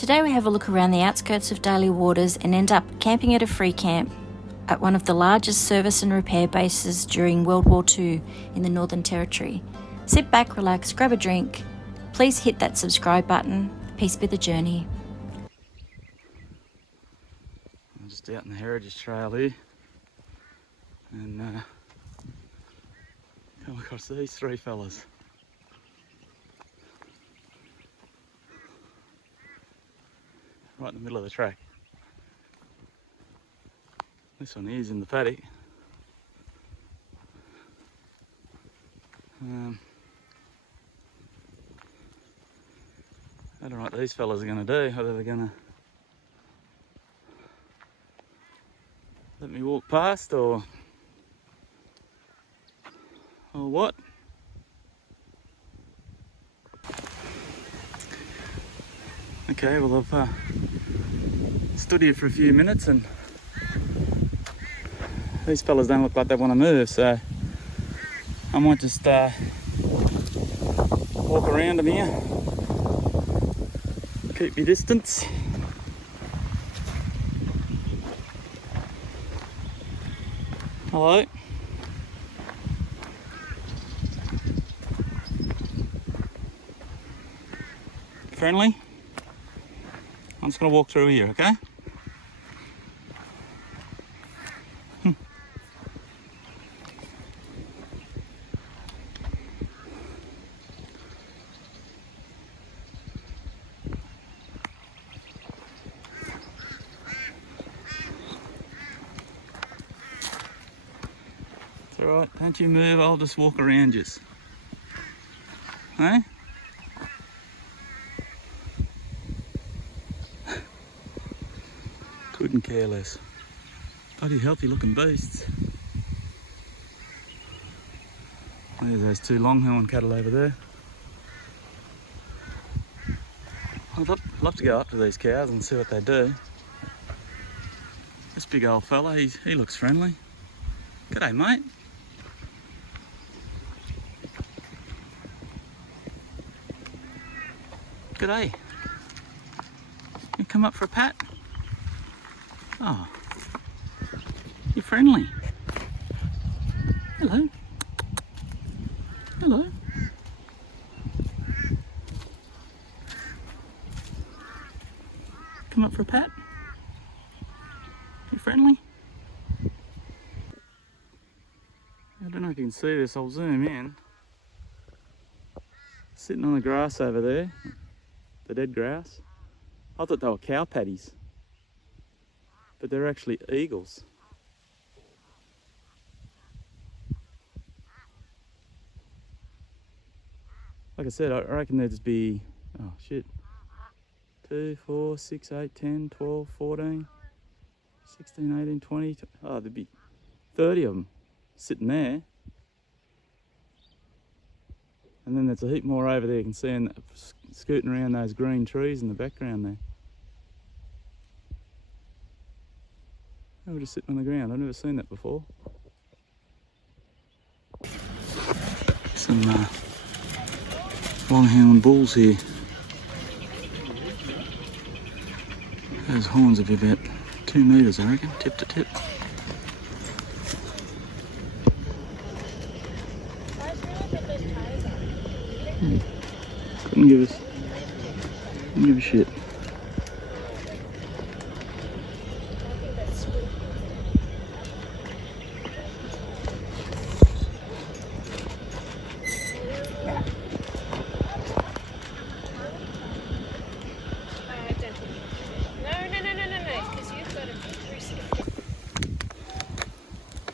Today we have a look around the outskirts of Daly waters and end up camping at a free camp at one of the largest service and repair bases during World War II in the Northern Territory. Sit back, relax, grab a drink. Please hit that subscribe button. Peace be the journey. I'm just out in the Heritage Trail here and come across these three fellas. Right in the middle of the track. This one is in the paddock. I don't know what these fellas are going to do, whether they're going to let me walk past or what. Okay, well I've stood here for a few minutes and these fellas don't look like they want to move, so I might just walk around them here. Keep your distance. Hello. Friendly? I'm just going to walk through here, okay? It's alright, don't you move, I'll just walk around you. Hey? Couldn't care less. Bloody healthy looking beasts. There's those two longhorn cattle over there. I'd love to go up to these cows and see what they do. This big old fella, he looks friendly. G'day, mate. G'day. You come up for a pat? Oh, you're friendly. Hello. Hello. Come up for a pat? You friendly? I don't know if you can see this, I'll zoom in. Sitting on the grass over there, the dead grass. I thought they were cow patties, but they're actually eagles. Like I said, I reckon there'd just be, oh shit, 2, 4, 6, 8, 10, 12, 14, 16, 18, 20, oh there'd be 30 of them sitting there. And then there's a heap more over there you can see scooting around those green trees in the background there. They were just sitting on the ground, I've never seen that before. Some longhorn bulls here. Those horns will be about 2 metres, I reckon, tip to tip. Couldn't give a shit.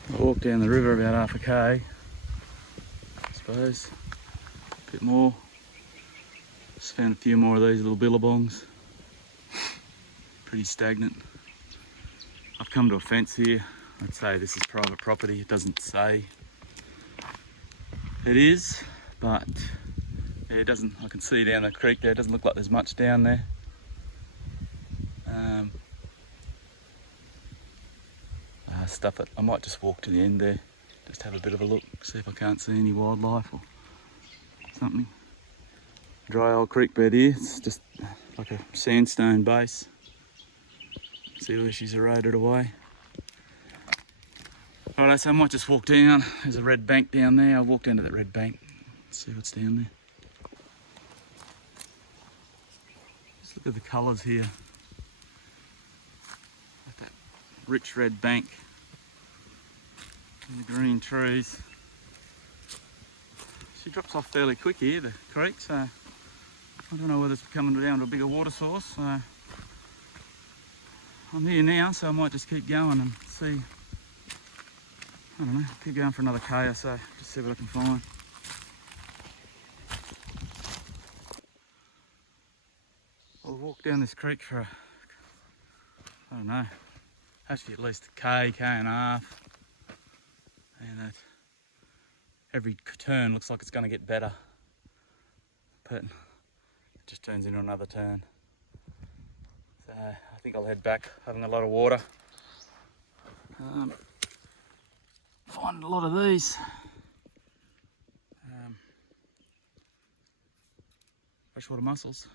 I walked down the river about half a k, I suppose, a bit more. Just found a few more of these little billabongs. Pretty stagnant. I've come to a fence here. I'd say this is private property. It doesn't say it is, but yeah, it doesn't. I can see down the creek there. It doesn't look like there's much down there. Stuff that I might just walk to the end there, just have a bit of a look, see if I can't see any wildlife or something. Dry old creek bed here. It's just like a sandstone base. See where she's eroded away. Alright, so I might just walk down. There's a red bank down there. I'll walk down to that red bank, see what's down there. Just look at the colours here. Like that rich red bank and the green trees. She drops off fairly quick here, the creek, so I don't know whether it's coming down to a bigger water source. So I'm here now, so I might just keep going and see. I don't know, keep going for another K or so, just see what I can find. I'll walk down this creek for, I don't know, actually at least a K, K and a half. And every turn looks like it's going to get better, but it just turns into another turn. So I think I'll head back, having a lot of water. Find a lot of these. Freshwater mussels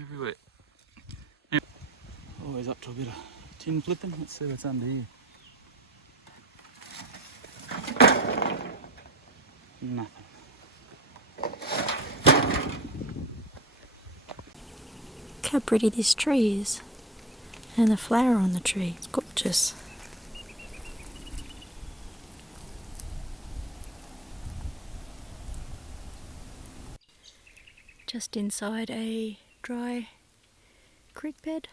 everywhere. Yeah. Always up to a bit of tin flipping. Let's see what's under here. Nothing. Look how pretty this tree is. And the flower on the tree. It's gorgeous. Just inside a dry creek bed.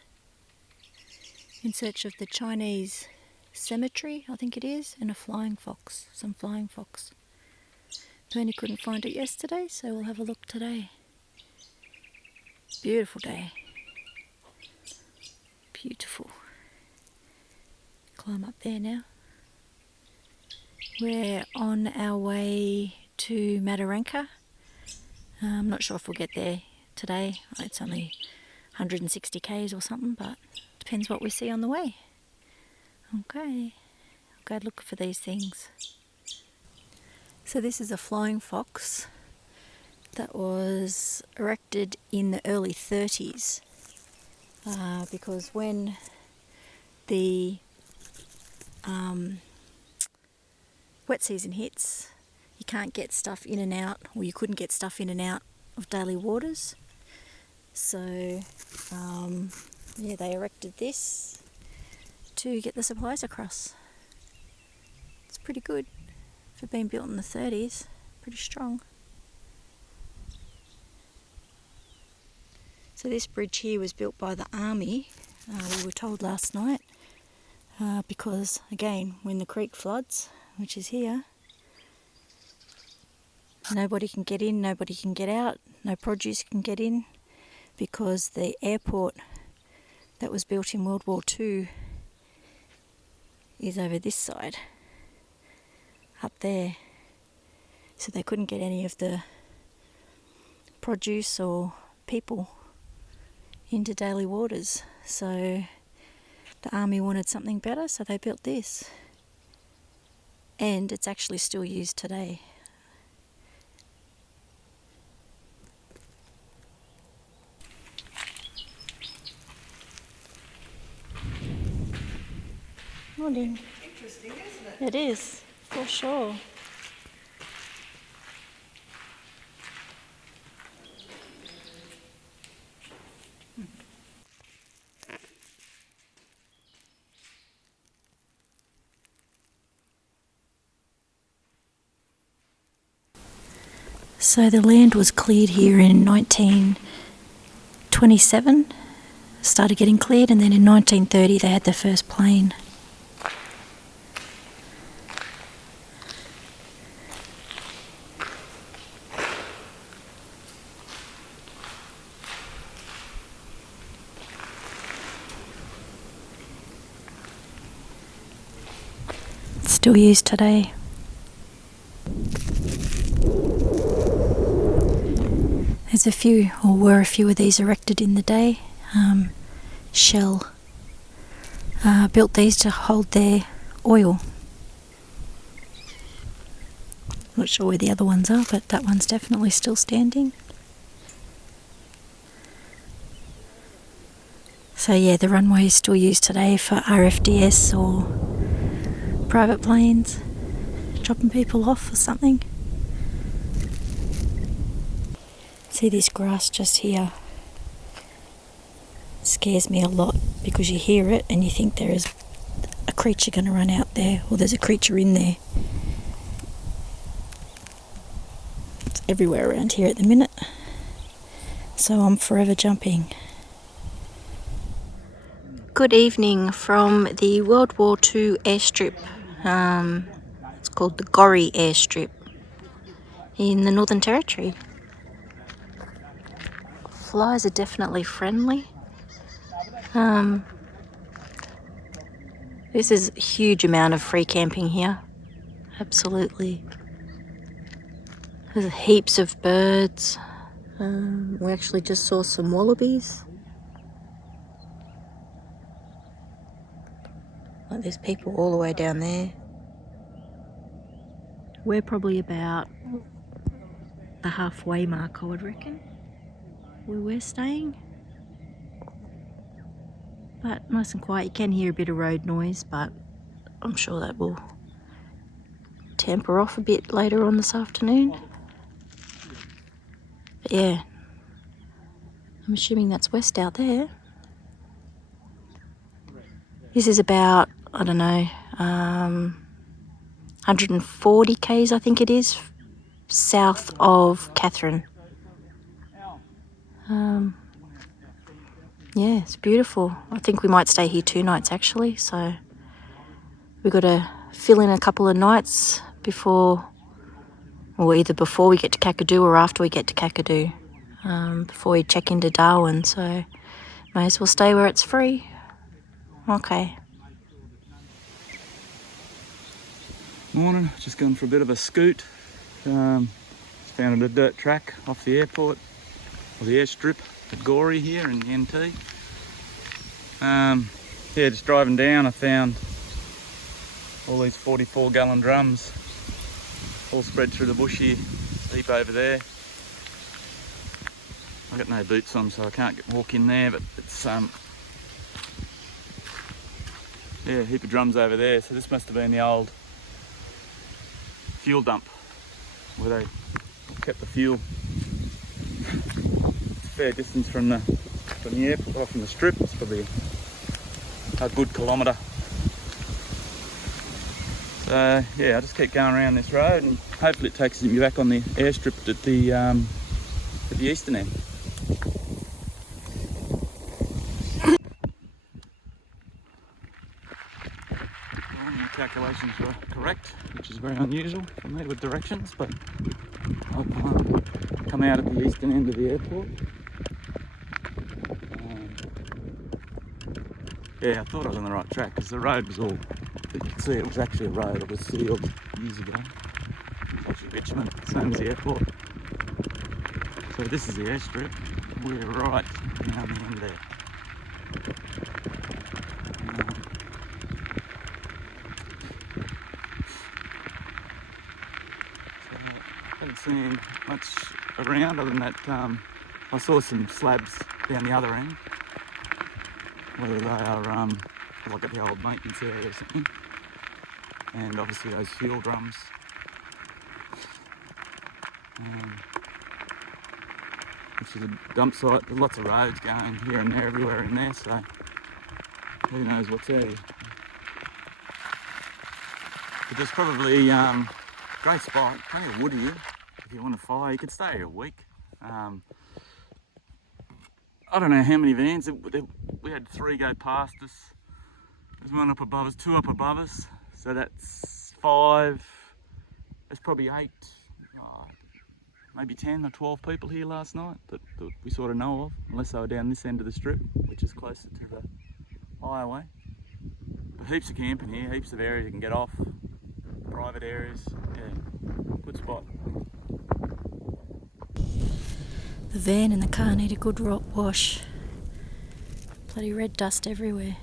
In search of the Chinese cemetery, I think it is, and a flying fox. Some flying fox. Tony couldn't find it yesterday, so we'll have a look today. Beautiful day. Beautiful. Climb up there now. We're on our way to Mataranka. I'm not sure if we'll get there today. It's only 160 k's or something, but depends what we see on the way. Okay, I'll go look for these things. So this is a flying fox that was erected in the early 30s because when the wet season hits, you can't get stuff in and out, or you couldn't get stuff in and out of Daly waters. So yeah, they erected this to get the supplies across. It's pretty good for being built in the 30s, pretty strong. So this bridge here was built by the army, we were told last night, because again, when the creek floods, which is here, nobody can get in, nobody can get out, no produce can get in, because the airport that was built in World War II is over this side, up there. So they couldn't get any of the produce or people into Daly waters. So the army wanted something better, so they built this. And it's actually still used today. Morning. Interesting, isn't it? It is, for sure. So the land was cleared here in 1927, started getting cleared, and then in 1930 they had the first plane. It's still used today. There's a few, or were a few of these erected in the day. Shell built these to hold their oil. Not sure where the other ones are, but that one's definitely still standing. So yeah, the runway is still used today for RFDS or private planes dropping people off or something. See this grass just here? It scares me a lot because you hear it and you think there is a creature going to run out there, or there's a creature in there. It's everywhere around here at the minute, so I'm forever jumping. Good evening from the World War II airstrip. It's called the Gorrie Airstrip in the Northern Territory. Flies are definitely friendly. This is a huge amount of free camping here. Absolutely. There's heaps of birds. We actually just saw some wallabies. Like there's people all the way down there. We're probably about the halfway mark, I would reckon, where we're staying. But nice and quiet. You can hear a bit of road noise, but I'm sure that will tamper off a bit later on this afternoon. But yeah, I'm assuming that's west out there. This is about, I don't know, 140 k's I think it is, south of Catherine. Yeah, it's beautiful. I think we might stay here 2 nights actually, so we've got to fill in a couple of nights before, or either before we get to Kakadu or after we get to Kakadu, before we check into Darwin, so may as well stay where it's free. Okay. Morning, just going for a bit of a scoot. Just found a dirt track off the airport, or the airstrip at Gorrie here in BE. Yeah, just driving down I found all these 44-gallon drums all spread through the bush here, deep over there. I've got no boots on so I can't walk in there, but it's yeah, a heap of drums over there. So this must have been the old fuel dump where they kept the fuel. It's a fair distance from the airport, or from the strip. It's probably a good kilometre. So yeah, I just keep going around this road and hopefully it takes me back on the airstrip at the eastern end. Well, my calculations were correct, which is very unusual for me with directions, but I've come out at the eastern end of the airport. Yeah, I thought I was on the right track because the road was all, you could see it was actually a road. It was sealed years ago. It's actually bitumen, same as the airport. So this is the airstrip. We're right down the end there. So I haven't seen much around other than that I saw some slabs down the other end. Whether they are like at the old maintenance area or something. And obviously those fuel drums. Which is a dump site. There's lots of roads going here and there, everywhere in there, so who knows what's there. But there's probably great spot, plenty of wood here. If you want to fire, you could stay here a week. I don't know how many vans. We had 3 go past us. There's 1 up above us, 2 up above us. So that's 5. There's probably 8, maybe 10 or 12 people here last night that we sort of know of, unless they were down this end of the strip, which is closer to the highway. But heaps of camping here, heaps of areas you can get off, private areas. Yeah, good spot. The van and the car need a good wash. Bloody red dust everywhere.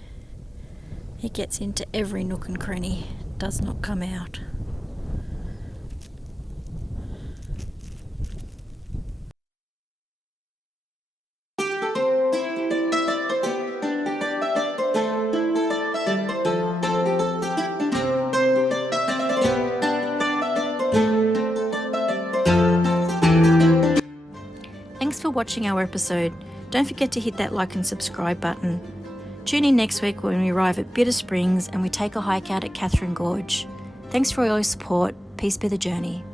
It gets into every nook and cranny, does not come out. for watching our episode. Don't forget to hit that like and subscribe button. Tune in next week when we arrive at Bitter Springs and we take a hike out at Catherine Gorge. Thanks for all your support. Peace be the journey.